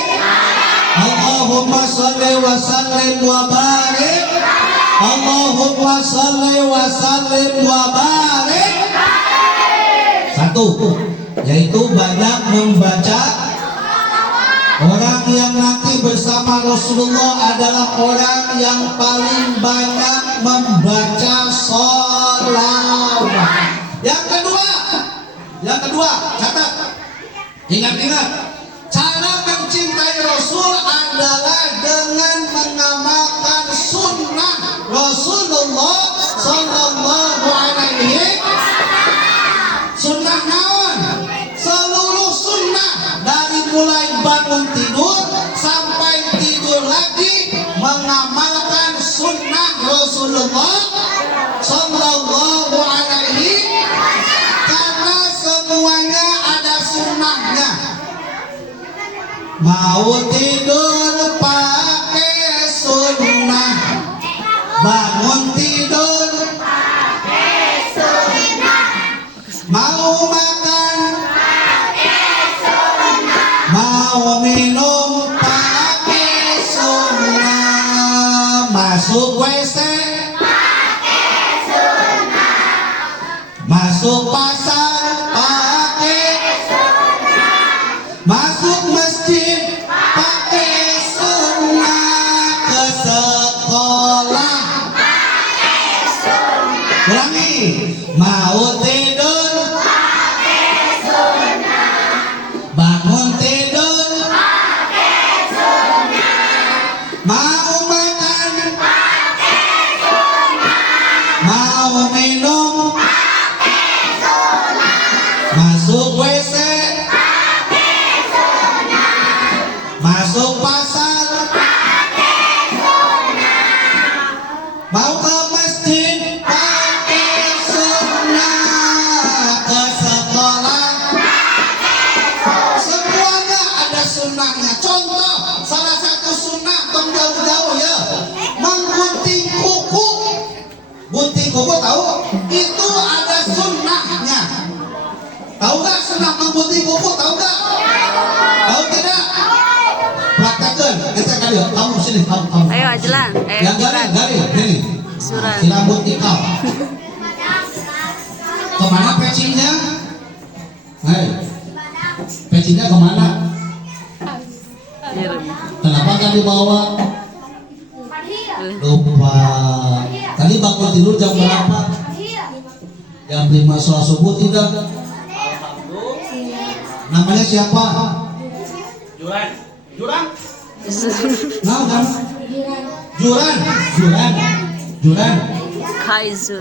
Allahumma sholli wa sallim wa barik. Allahumma sholli wa sallim wa barik. Satu, yaitu banyak membaca. Orang yang nanti bersama Rasulullah adalah orang yang paling banyak membaca sholawat. Yang kedua, catat, ingat-ingat, cara mencintai Rasul adalah dengan mengamalkan sunnah Rasulullah Sallallahu Alaihi. Sunnah naon? Seluruh sunnah, dari mulai bangun tidur sampai tidur lagi, mengamalkan sunnah Rasulullah Sallallahu Alaihi, karena semuanya ada sunnahnya. Mau tidur pakai sunnah, bangun tidur pakai sunnah, mau makan pakai sunnah, mau minum pakai sunnah, masuk WC pakai sunnah, masuk pasar pakai sunnah, masuk masjid pakai sunnah, ke sekolah pakai sunnah. Ulangi, mau tidur pakai sunnah, bangun tidur pakai sunnah, mau makan pakai sunnah, mau minum pakai sunnah, masuk WC pakai sunnah, masuk pasar pakai sunnah, mau ke masjid pakai sunnah, ke sekolah semuanya ada sunnahnya. Contoh, salah satu sunnah tong jauh-jauh ya, menggunting kuku. Gunting kuku tahu? Itu ada sunnahnya. Tahu gak sunnah menggunting kuku? Tahu gak? Tahu tidak? Praktekkan. Kita kali ya. Kamu sini, kamu. Ayo Ajlan. Yang garing, ini. Suran. Si rambut ikal. Kemana pecinya? Hei, pecinya kemana? Kenapa gak dibawa? Lupa. Tadi bangun tidur jam berapa? Jam 5 sholat subuh tidak? Namanya siapa? Juran. Jurang. Nah, kan? Juran. Kaiser.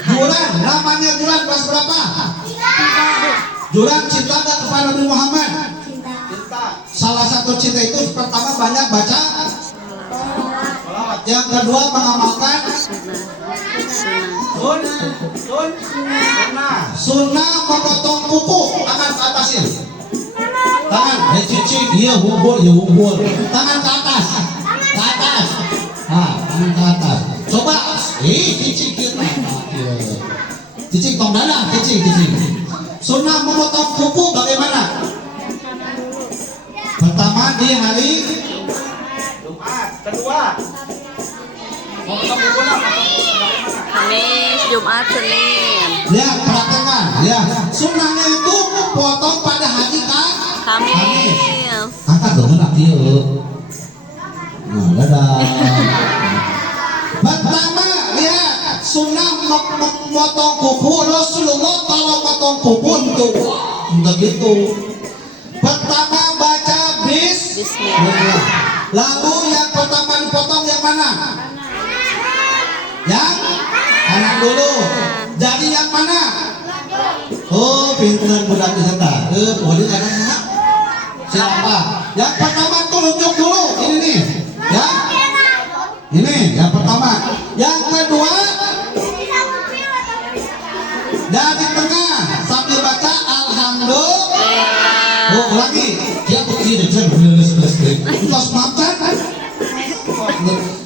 Juran, namanya Juran kelas berapa? Juran cinta nggak kepada Nabi Muhammad? Salah satu cinta itu pertama banyak baca. Yang kedua mengamalkan sunnah memotong kuku. Tangan ke atasin. Tangan, cicik, iya humbul. Tangan ke atas. Tangan ke atas. Coba, cicik kita. Cicik tong dada, cicik. Sunnah memotong kuku bagaimana? Pertama di hari Jumat. Kedua. Mau ketemu guna. Kamis, Jumat, Senin. ya praktekkan ya. Sunnahnya itu potong pada hari Kamis. Kakak dong nak dia. Nah, dadah. Pertama lihat sunnah memotong kuku. Rasulullah kalau potong kuku untuk begitu. Pertama baca bismillah. Lalu yang pertama dipotong yang mana? Yang kanan dulu. Jadi yang mana? Oh, pintar budak wisata. Boleh kanan sana? Siapa? Yang pertama tunjuk dulu. Ini nih. Ya. Ini yang pertama. Yang kedua dari tengah sambil baca alhamdulillah. Oh, lagi. Dia begini dia terus makan.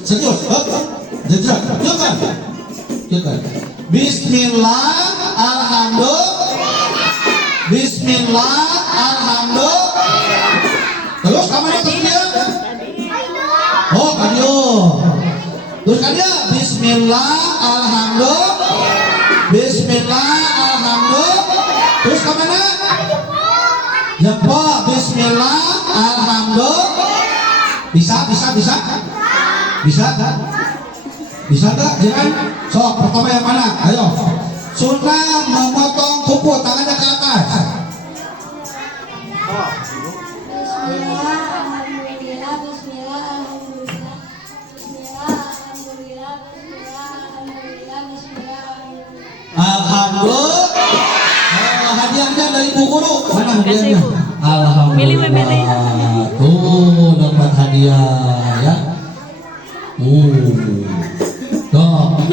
Serius. Jangan. Bismillah alhamdulillah. Terus kamarnya terus. Oh, kadio. Terus kadia bismillah alhamdulillah. Terus ke mana? Jempol bismillah alhamdulillah. Bisa kan? Bisa enggak? Jangan. Sok, pertama yang mana? Ayo. Sunnah memotong kuku, tangannya ke atas. Alhamdulillah. Hadiahnya dari Bu Guru. Mana hadiahnya? Alhamdulillah. Tuh dapat hadiah ya. Tuh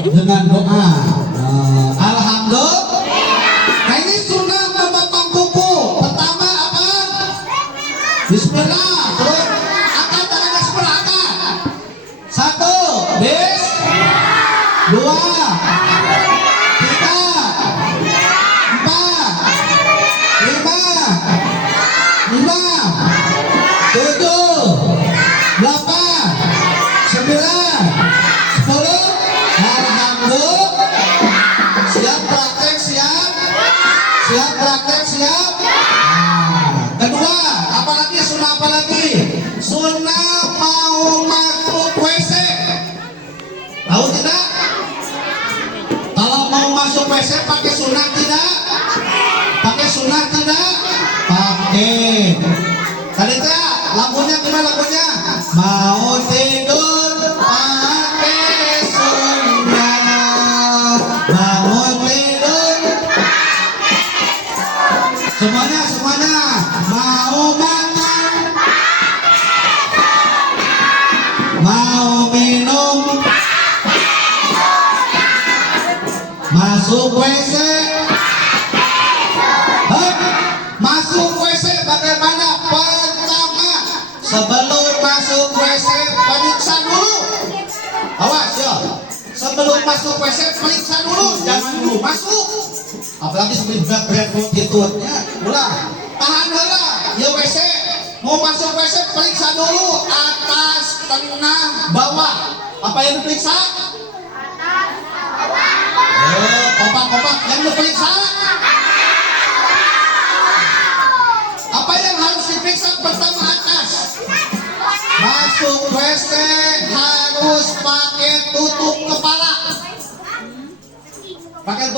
dengan doa. Alhamdulillah. Nah ini sunnah memotong kuku. Pertama apa? Bismillah. Terus angkat tangannya sebelah angkat. 1, bis. 2, siap. Kedua, apalagi sunnah apalagi? Sunnah mau masuk WC. Tahu tidak? Kalau mau masuk WC pakai sunnah tidak? Pakai. Tadi teh lagunya gimana lagunya? Mau tidur pakai sunnah. Bangun tidur. Semuanya mau makan, mau minum, masuk WC. Masuk WC bagaimana? Pertama sebelum masuk WC periksa dulu. Awas ya, sebelum masuk WC periksa dulu, jangan dulu masuk. Apalagi sebelum berat gitu ya. Ulah tahan dulu ya WC. Mau masuk WC periksa dulu atas, tengah, bawah. Apa yang diperiksa? Atas, bawah. Kompak yang diperiksa. Apa yang harus diperiksa? Pertama atas. Masuk WC harus pakai tutup kepala. Pakai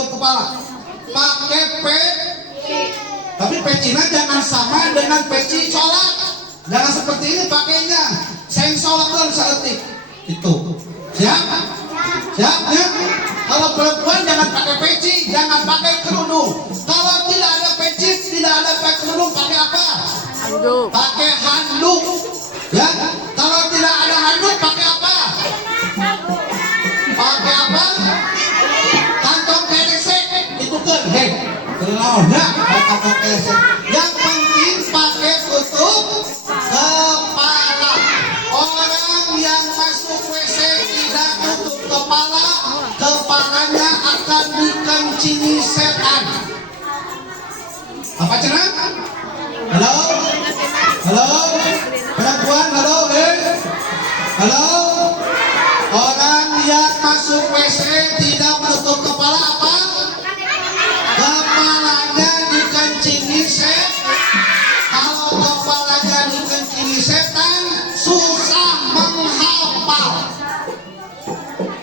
Tapi pecinya jangan sama dengan peci sholat. Jangan seperti ini pakainya. Saya sholat dalam seetik. Itu. Siap? Siap ya? Kalau perempuan jangan pakai peci, jangan pakai kerudung. Kalau tidak ada peci, tidak ada pakai kerudung, pakai apa? Handuk. Pakai handuk. Ya? Kalau tidak ada handuk, pakai apa? Pakai apa? Kantong kresek. Itu kan, hei, terlalu ya, kantong kresek. Yang penting pakai tutup kepala. Orang yang masuk WC tidak tutup kepala, kepalanya akan dikencingi setan. Apa cenah? Halo? Halo? Perempuan, halo, halo? Orang yang masuk WC tidak menutup kepala apa? Kepalanya dikencingi setan. Kalau kepalanya dikencingi setan, susah menghafal.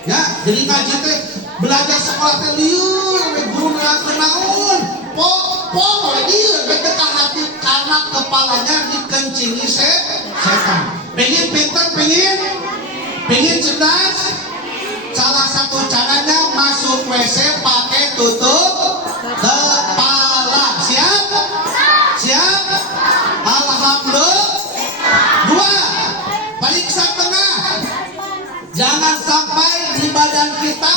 Ya, jadi ngaji teh belajar sekolah teh liur, guru nerangkeun naon. Po liur beda ka hati karena kepalanya dikencingi setan. Pengen pintar, pengen cerdas. Salah satu caranya masuk WC pakai tutup kepala. Siap? Siap? Alhamdulillah. Dua, periksa tengah. Jangan sampai di badan kita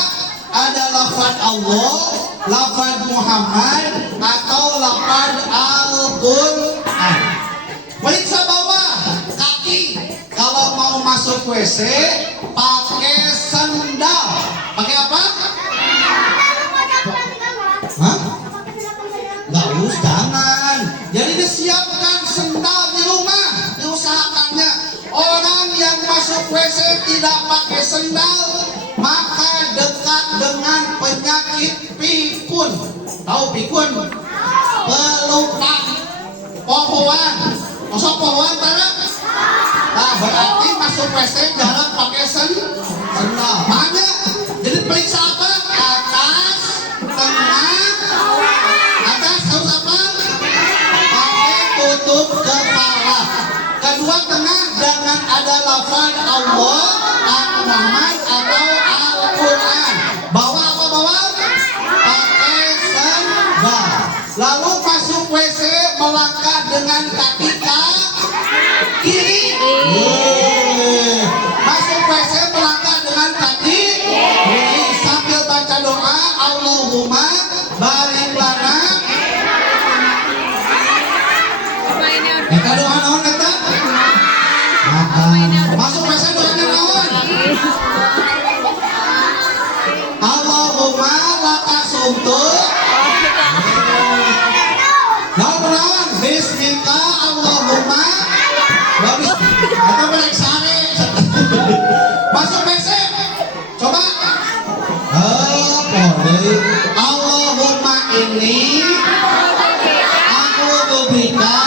ada lafaz Allah, lafaz Muhammad, atau lafaz Al-Quran. Periksa bawah, kaki. Kalau mau masuk WC, pakai sendal. Pakai apa? Hah? Nggak usah, jangan. Jadi disiapkan sendal di rumah, diusahakannya. Orang yang masuk WC tidak pakai sendal, maka dekat dengan penyakit pikun. Tahu pikun? Pelupa, pohoan. Masuk pohoan tarik. Nah, berarti masuk WC jarang pakai sendal. Makanya, jadi periksa apa? Atas, tengah, atas harus apa? Pakai tutup kepala. Kedua, tengah jangan ada lafaz Allah, Al-Muhammad atau Al-Quran. Bawa apa bawa? Pakai sendal. Lalu masuk WC melangkah dengan kaki kiri. Masuk WC melangkah dengan kaki kiri sambil baca doa Allahumma barik lana. Eta doa naon eta? Masuk WC doanya naon? Allahumma laka sumtu. Naon bismika Allahumma. Atau periksaan. Masuk WC. Coba. Boleh. Allahumma ini aku bubika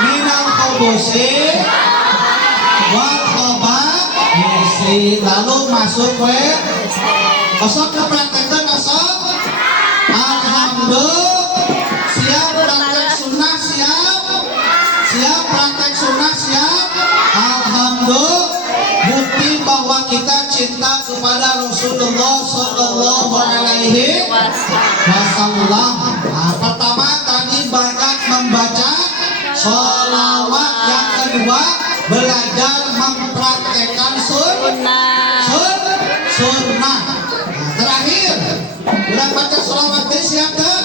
minal khubusi wal khaba'isi. Lalu masuk WC. Osok kepraktekan osok. Alhamdulillah. Siap praktek sunnah, siap. Siap praktek sunnah, siap. Alhamdulillah. Bukti bahwa kita cinta kepada Rasulullah Sallallahu Alaihi Wasallam. Nah, pertama tadi banyak membaca sholawat. Yang kedua belajar mempraktekkan sunnah. Nah, terakhir udah baca sholawat tadi siap tak?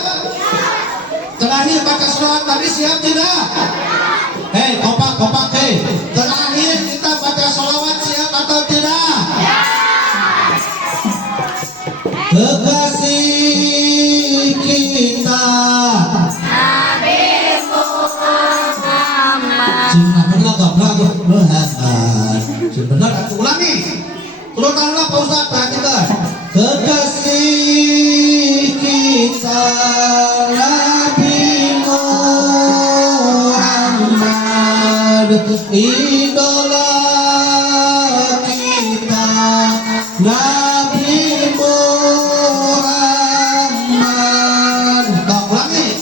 Terakhir baca sholawat tadi siap tidak? Hei, kompak, hei. Terakhir kita baca sholawat siap atau tidak? Kekasih kita Nabi Muhammad. Benar, aku ulangi. Terutama Pak Ustaz, perhatikan. Kekasih kita Nabi Muhammad, idola kita Nabi Muhammad. Tak ulangi.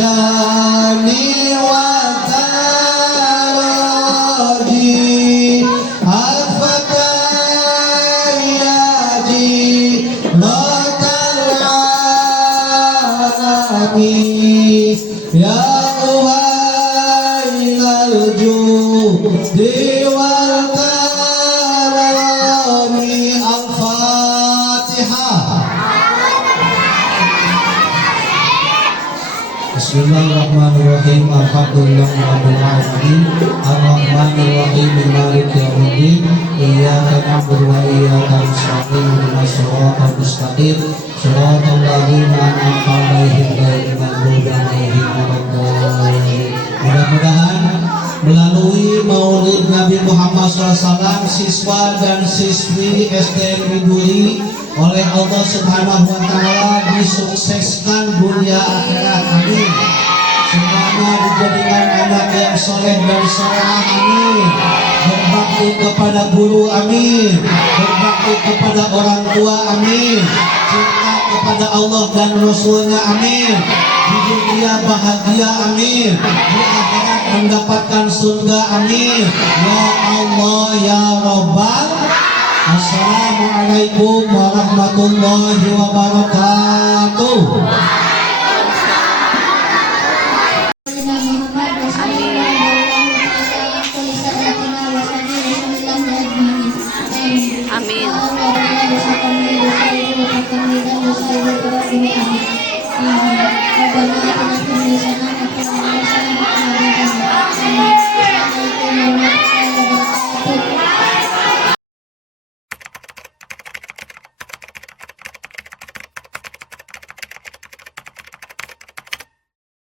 syani wa taraji al-fatayaji latarami ya uhailal judi wal karami. Al-Fatihah. Bismillahirrahmanirrahim. Alhamdulillahirabbil alamin. Arrahmanirrahim. Maliki yaumiddin. Iyyaka na'budu wa iyyaka nasta'in. Ihdinas siratal mustaqim. Shiratal ladzina an'amta 'alaihim ghairil maghdubi 'alaihim waladdallin. Mudah-mudahan melalui Maulid Nabi Muhammad SAW, siswa dan siswi STM Widuri oleh Allah Subhanahu wa Ta'ala disukseskan dunia akhirat. Amin. Semuanya dijadikan anak yang soleh dan solehah. Amin. Berbakti kepada guru. Amin. Berbakti kepada orang tua. Amin. Cinta kepada Allah dan Rasulnya. Amin. Di dunia bahagia. Amin. Di akhirat mendapatkan surga. Amin. Ya Allah ya Rabbal. Assalamualaikum warahmatullahi wabarakatuh. Amin. Amin.